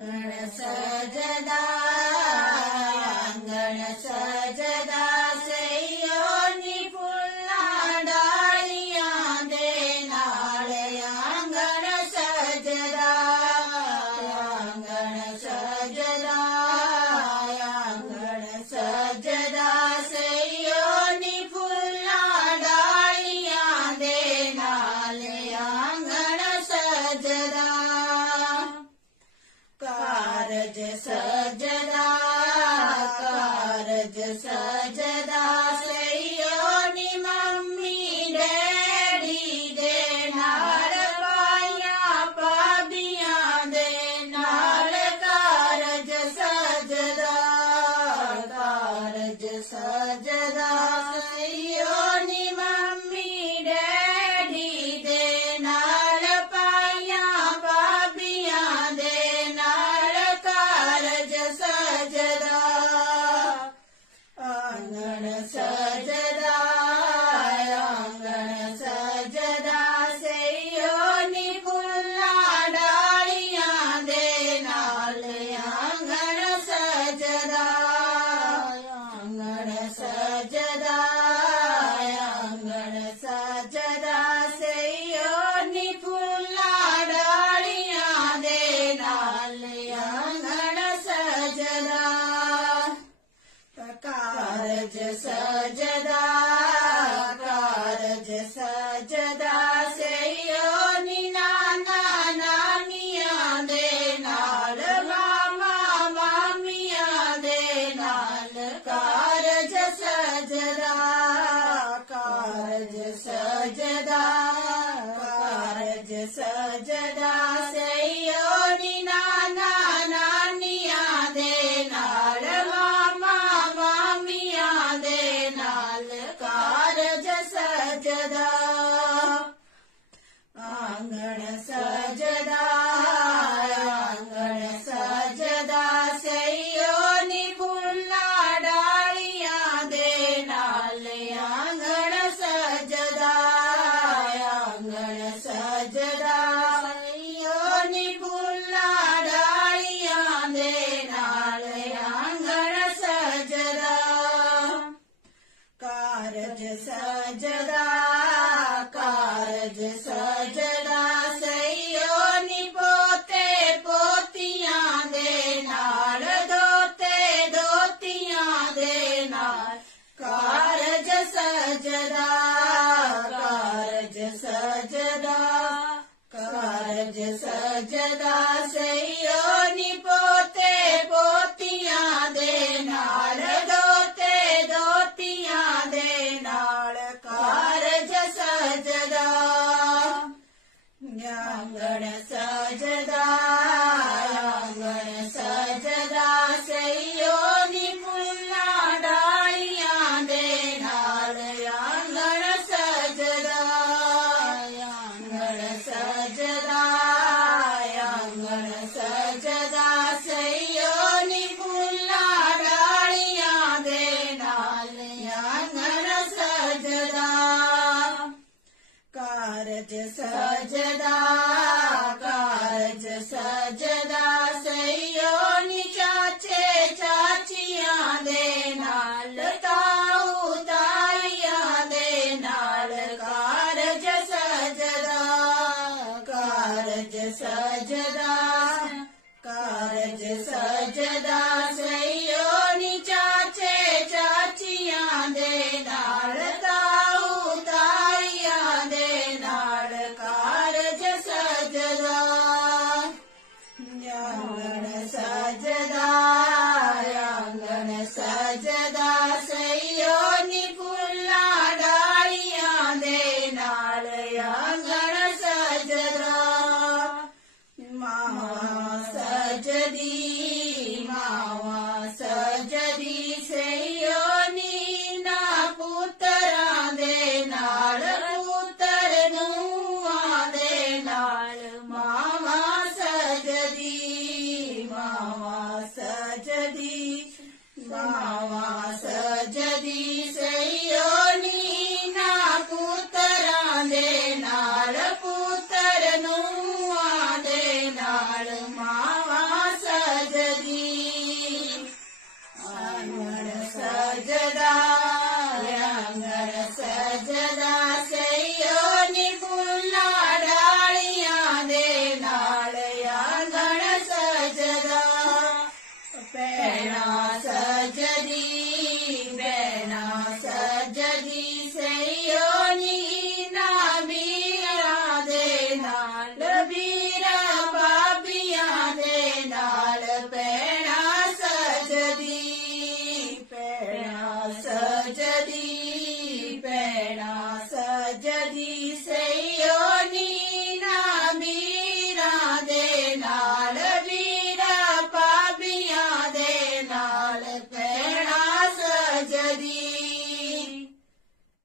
सजदा आंगण सजदा सैयोनी फुल्ला डालियां दे नाल आंगण सजदा सैयोनी फुल्ला डालियां दे नाल आंगण सजदा कारज सजदा सैयोनी मम्मी डैडी दे नाल भाइयां भाभियां दे नाल कारज सजदा सैयोनी मम्मी डैडी दे नाल भाइयां भाभियां दे नाल कारज सजदा आंगण सजदा सैयोनी फुल्ला डालियां दे नाल आंगण सजदा सैयोनी फुल्ला डालियां दे नाल आंगण सजदा कारज सजदा सैयोनी नाना नानियां दे नाल मामा मामियां दे नाल कारज सजदा सैयोनी नाना नानियां दे नाल मामा मामियां दे नाल कारज सजदा आंगण सजदा सैयोनी फुल्ला डालियां दे नाल आंगण सजदा सैयोनी फुल्ला डालियां दे नाल आंगण सजदा कारज सजदा सैयोनी पोते पोतियां दे नाल दोते दोतियां दे नाल कारज सजदा सैयोनी पोते पोतियां दे नाल दोते दोतियां दे नाल कारज सजदा आंगण सजदा सैयोनी फुल्ला डालियां दे नाल आंगण सजदा सैयोनी फुल्ला डालियां दे नाल आंगण सजदा कारज सजदा सैयोनी चाचे चाचियां दे नाल ताऊ ताइयां दे नाल कारज सजदा सैयोनी चाचे चाचियां दे नाल ताऊ ताइयां दे नाल कारज सजदा आंगण सजदा सैयोनी फुल्ला डालियां दे नाल आंगण सजदा मावा सजदी सैयोनी ना पुत्तरां दे नाल पुत्तर नूहां दे नाल मावा सजदी सैयोनी ना पुत्तरां दे नाल पुत्तर नूहां दे नाल मावा ਜੀ ਸੇ